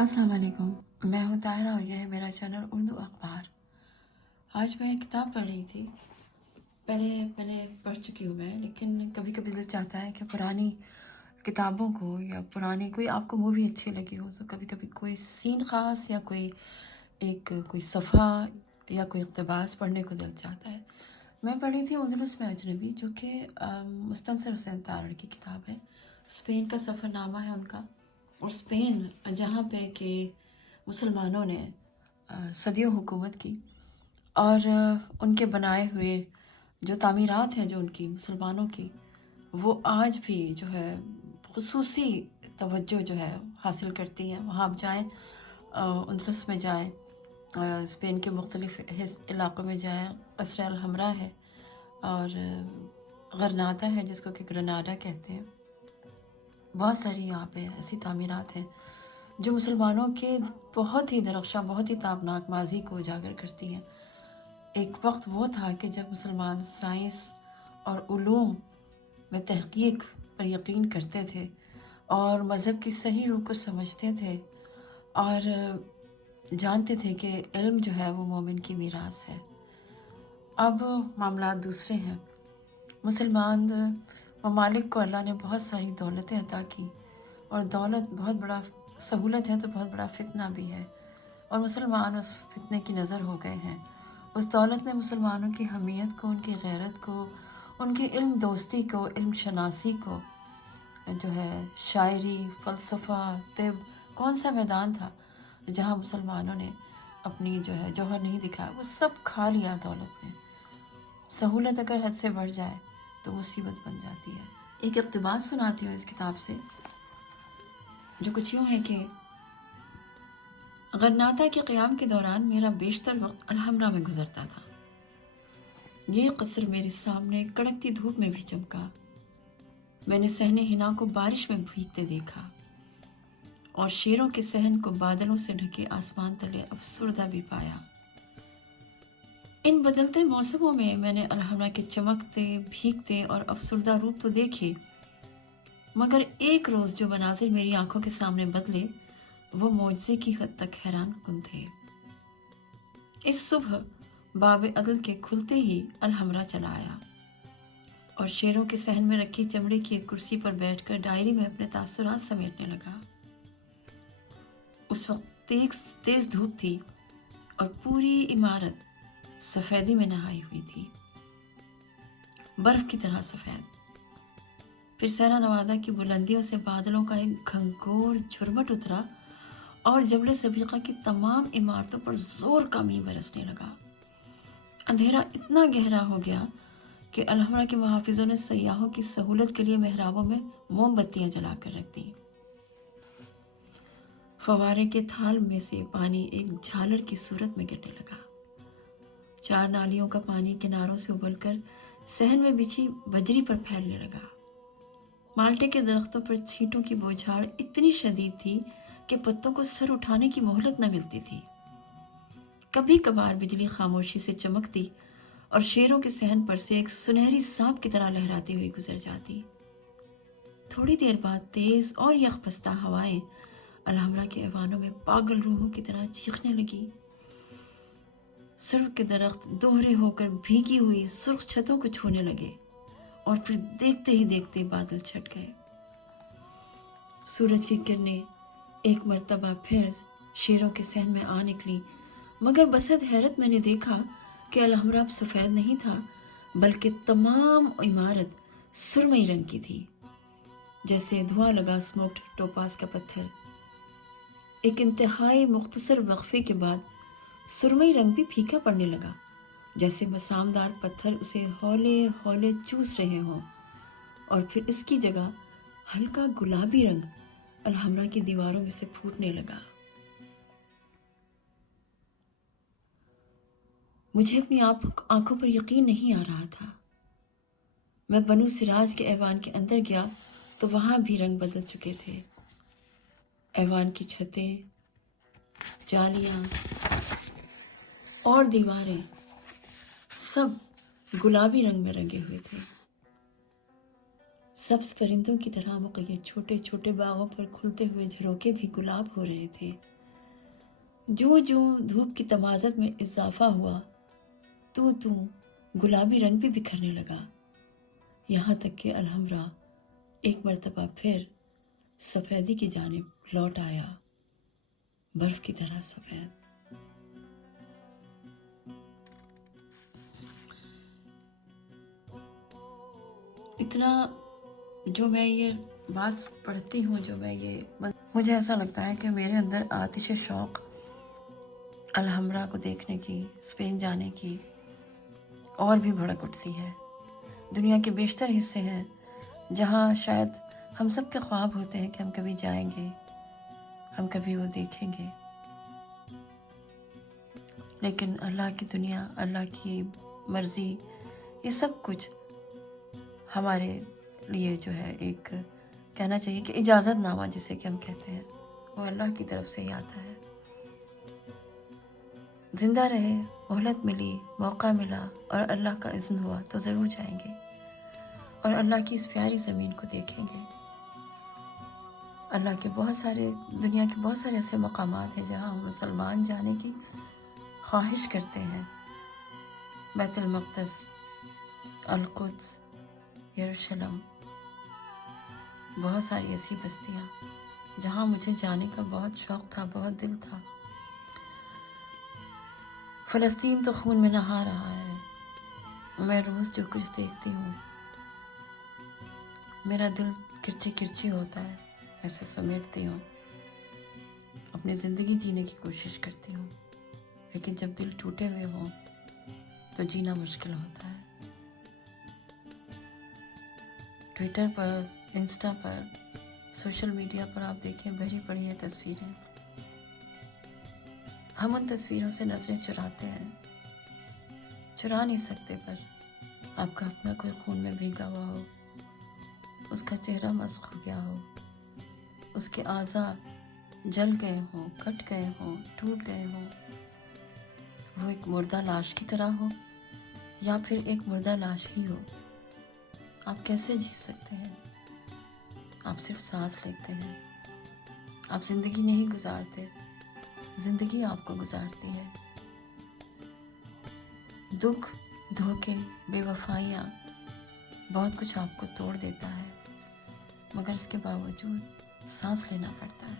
अस्सलाम वालेकुम। मैं हूँ ताहिरा और यह है मेरा चैनल उर्दू अखबार। आज मैं एक किताब पढ़ रही थी। पहले पढ़ चुकी हूँ मैं, लेकिन कभी कभी दिल चाहता है कि पुरानी किताबों को या पुरानी कोई आपको मूवी अच्छी लगी हो तो कभी कभी कोई सीन ख़ास या कोई सफ़ा या कोई इक़्तिबास पढ़ने को दिल चाहता है। मैं पढ़ी थी अंदलुस में अजनबी, जो कि मुस्तनसर हुसैन तारड़ की किताब है। स्पेन का सफ़रनामा है उनका, और स्पेन जहाँ पे कि मुसलमानों ने सदियों हुकूमत की, और उनके बनाए हुए जो तामीरात हैं जो उनकी मुसलमानों की, वो आज भी जो है खुसूसी तवज्जो जो है हासिल करती हैं। वहाँ आप जाएँ, अंदलुस में जाएँ, स्पेन के मुख्तलिफ़ इलाक़ों में जाएँ। क़स्र अल हमरा है और गरनादा है, जिसको कि ग्रनाडा कहते हैं। बहुत सारी यहाँ पे ऐसी तामीरात हैं जो मुसलमानों के बहुत ही दरख्शां, बहुत ही ताबनाक माजी को उजागर करती हैं। एक वक्त वो था कि जब मुसलमान साइंस और उलूम में तहकीक पर यकीन करते थे और मज़हब की सही रूह को समझते थे और जानते थे कि इल्म जो है वो मोमिन की मीरास है। अब मामला दूसरे हैं। मुसलमान ममालिक को अल्लाह ने बहुत सारी दौलतें अता की, और दौलत बहुत बड़ा सहूलत है तो बहुत बड़ा फितना भी है, और मुसलमान उस फितने की नज़र हो गए हैं। उस दौलत ने मुसलमानों की हमीयत को, उनकी गैरत को, उनकी इल्म दोस्ती को, इल्म शनासी को, जो है शायरी, फ़लसफ़ा, तिब, कौन सा मैदान था जहाँ मुसलमानों ने अपनी जो है जौहर नहीं दिखाया, वो सब खा लिया दौलत ने। सहूलत अगर हद से बढ़ जाए तो मुसीबत बन जाती है। एक इक़्तिबास सुनाती हूँ इस किताब से, जो कुछ यूँ है कि गरनाता के क़याम के दौरान मेरा बेशतर वक्त अलहमरा में गुजरता था। ये क़स्र मेरे सामने कड़कती धूप में भी चमका। मैंने सहने हिना को बारिश में भीगते देखा और शेरों के सहन को बादलों से ढके आसमान तले अफसुर्दा भी पाया। इन बदलते मौसमों में मैंने अलहमरा के चमकते, भीगते और अफसुर्दा रूप तो देखे, मगर एक रोज़ जो मनाजिर मेरी आंखों के सामने बदले वो मौजज़े की हद तक हैरान कुन थे। इस सुबह बाब अदल के खुलते ही अलहमरा चला आया और शेरों के सहन में रखी चमड़े की एक कुर्सी पर बैठकर डायरी में अपने तासुरात समेटने लगा। उस वक्त तेज धूप थी और पूरी इमारत सफ़ेदी में नहाई हुई थी, बर्फ की तरह सफ़ेद। फिर सहरा नवादा की बुलंदियों से बादलों का एक घंघोर झुरमट उतरा और जबल सबीक़ा की तमाम इमारतों पर जोर का मींह बरसने लगा। अंधेरा इतना गहरा हो गया कि अलहमरा के मुहाफिजों ने सयाहों की सहूलत के लिए मेहराबों में मोमबत्तियां जलाकर रख दी। फवारे के थाल में से पानी एक झालर की सूरत में गिरने लगा। 4 नालियों का पानी किनारों से उबलकर सहन में बिछी बजरी पर फैलने लगा। माल्टे के दरख्तों पर छींटों की बौछार इतनी शदीद थी कि पत्तों को सर उठाने की मोहलत न मिलती थी। कभी कभार बिजली खामोशी से चमकती और शेरों के सहन पर से एक सुनहरी सांप की तरह लहराती हुई गुजर जाती। थोड़ी देर बाद तेज और यकबस्ता हवाएं अलहमरा के ऐवानों में पागल रूहों की तरह चीखने लगी। सर्व के दरख्त दोहरे होकर भीगी हुई सुर्ख छतों को छूने लगे और फिर देखते ही देखते बादल छट गए। सूरज की किरणें एक मर्तबा फिर शेरों के सहन में आ निकली, मगर बसद हैरत मैंने देखा कि अलहमरा अब सफ़ेद नहीं था, बल्कि तमाम इमारत सुरमई रंग की थी, जैसे धुआं लगा स्मोक्ड टोपास का पत्थर। एक इंतहाई मुख्तसर वक्फे के बाद सुरमई रंग भी फीका पड़ने लगा, जैसे मसामदार पत्थर उसे हौले हौले चूस रहे हों, और फिर इसकी जगह हल्का गुलाबी रंग अलहमरा की दीवारों में से फूटने लगा। मुझे अपनी आंखों पर यकीन नहीं आ रहा था। मैं बनु सिराज के ऐवान के अंदर गया तो वहां भी रंग बदल चुके थे। ऐवान की छतें, जालियां और दीवारें सब गुलाबी रंग में रंगे हुए थे। सब्ज परिंदों की तरह मुक़य्यद छोटे छोटे बागों पर खुलते हुए झरोके भी गुलाब हो रहे थे। जो धूप की तमाज़त में इजाफा हुआ तो गुलाबी रंग भी बिखरने लगा, यहाँ तक कि अलहमरा एक मर्तबा फिर सफ़ेदी की जानिब लौट आया, बर्फ की तरह सफ़ेद। इतना जो मैं ये बात पढ़ती हूँ, मुझे ऐसा लगता है कि मेरे अंदर आतिश शौक़ अलहमरा को देखने की, स्पेन जाने की और भी भड़क उठती है। दुनिया के बेशतर हिस्से हैं जहाँ शायद हम सब के ख्वाब होते हैं कि हम कभी जाएंगे, हम कभी वो देखेंगे, लेकिन अल्लाह की दुनिया, अल्लाह की मर्ज़ी, ये सब कुछ हमारे लिए जो है एक कहना चाहिए कि इजाज़तनामा जिसे कि हम कहते हैं, वो अल्लाह की तरफ से ही आता है। ज़िंदा रहे, मोहलत मिली, मौका मिला और अल्लाह का इज़्न हुआ तो ज़रूर जाएंगे और अल्लाह की इस प्यारी ज़मीन को देखेंगे। अल्लाह के बहुत सारे, दुनिया के बहुत सारे ऐसे मकामात हैं जहाँ हम मुसलमान जाने की ख्वाहिश करते हैं। बैतुल मक़दस, अल-कुद्स, यरूशलेम, बहुत सारी ऐसी बस्तियाँ जहाँ मुझे जाने का बहुत शौक़ था, बहुत दिल था। फ़लस्तीन तो खून में नहा रहा है। मैं रोज़ जो कुछ देखती हूँ मेरा दिल किरची किरची होता है, ऐसे समेटती हूँ, अपनी ज़िंदगी जीने की कोशिश करती हूँ, लेकिन जब दिल टूटे हुए हों तो जीना मुश्किल होता है। ट्विटर पर, इंस्टा पर, सोशल मीडिया पर आप देखें भरी पड़ी है तस्वीरें। हम उन तस्वीरों से नज़रें चुराते हैं, चुरा नहीं सकते, पर आपका अपना कोई खून में भीगा हुआ हो, उसका चेहरा मस्ख हो गया हो, उसके आज़ा जल गए हों, कट गए हों, टूट गए हों, वो एक मुर्दा लाश की तरह हो या फिर एक मुर्दा लाश ही हो, आप कैसे जी सकते हैं? आप सिर्फ सांस लेते हैं, आप ज़िंदगी नहीं गुजारते, ज़िंदगी आपको गुजारती है। दुख, धोखे, बेवफाइयाँ, बहुत कुछ आपको तोड़ देता है, मगर इसके बावजूद सांस लेना पड़ता है।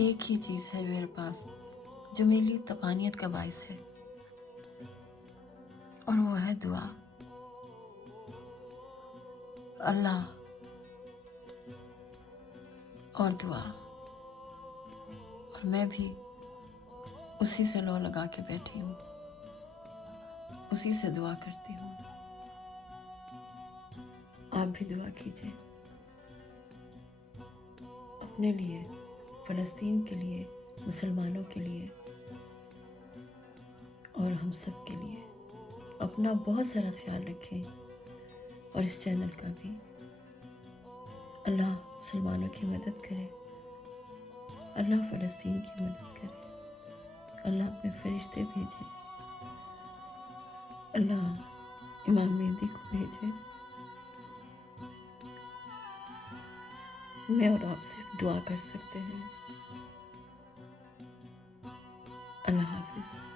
एक ही चीज़ है मेरे पास जो मेरे लिए तबानियत का बाइस है, और वो है दुआ। अल्लाह और दुआ, और मैं भी उसी से लौ लगा के बैठी हूँ, उसी से दुआ करती हूँ। आप भी दुआ कीजिए अपने लिए, फ़लस्तीन के लिए, मुसलमानों के लिए और हम सब के लिए। अपना बहुत सारा ख्याल रखें और इस चैनल का भी। अल्लाह मुसलमानों की मदद करे, अल्लाह फ़लस्तीन की मदद करे, अल्लाह अपने फरिश्ते भेजे, अल्लाह इमाम मेहदी को भेजे। मैं और आप सिर्फ दुआ कर सकते हैं। अल्लाह हाफ़िज़।